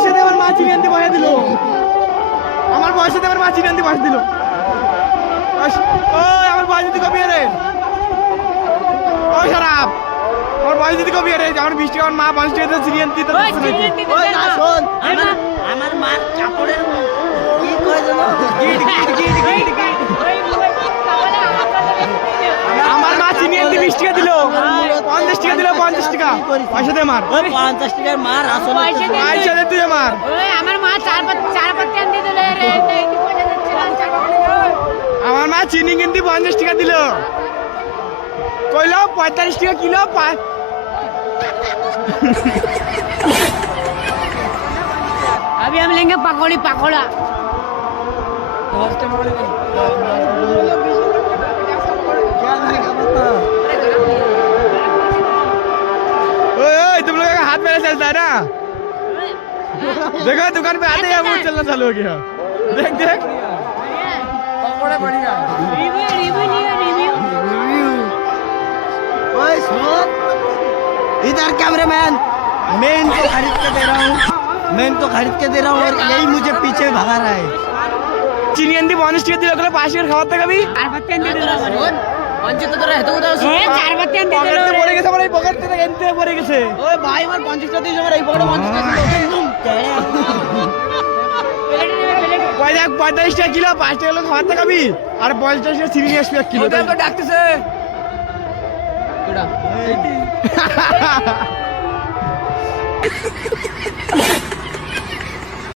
বয়সে আমার মা চিনি আনতে পয়সা দিল। আমার বয়সে আমার মা চিনি আনতে পয়সা দিল। ওই আমার বয়স দিতে কবি রে, ওই খারাপ আমার বয়স দিতে কবি রে। আমার 20 টাকা আমার মা 50 টাকা চিনি আনতে দিতে। ওই না শোন, আমার মা কাপড়ের কি কয় জানো, গিট আমার মা চিনি আনতে 20 টাকা দিল, 50 টাকা দিল, 50 টাকা পয়সা দে মার। ওই 50 টাকার মার আসলে পয়সা দে তুই আমার। আমার মা চার পাত আনতে দিল রে, এই কি পয়সা দিচ্ছিলাম 4 পাত। আমার মা চিনি কিনতে 50 টাকা দিল, কইলো 45 টাকা কিলো। अभी हम लेंगे पकौड़ी पकौड़ा। ओए तुम लोगों का हाथ मेरा चलता है ना, देखो दुकान पे आते ही मूड चलना चालू हो गया। देख देख पकौड़ा बढ़िया। रिव्यू रिव्यू नहीं है रिव्यू। ओए सुन, इधर कैमरामैन, मैं इनको खरीद के दे रहा हूँ, मैं इनको खरीद के दे रहा हूँ और यही मुझे पीछे भगा रहा है। চিনি আনতে 50 টাকা দিল, ওগুলো 5 টাকার খাবার থেকে আমি चार पत्ते आनते दिल पंच तो তোরা হেতু কথা এ চার পত্তে আনতে দিল পকেটে পড়ে গেছে, আমার এই পকেট থেকে এনতে পড়ে গেছে। ওই ভাই আমার 50 টাকা দিয়েছে, আমার এই পকেটে 50 টাকা ছিল। কয় দেখ 45 টাকা কিলো, 5 টাকা হলো খাবার থেকে আমি, আর 50 টাকা চিনি নিয়ে আসবি 1 কিলো। ওদেরকে ডাকতেছে কেডা?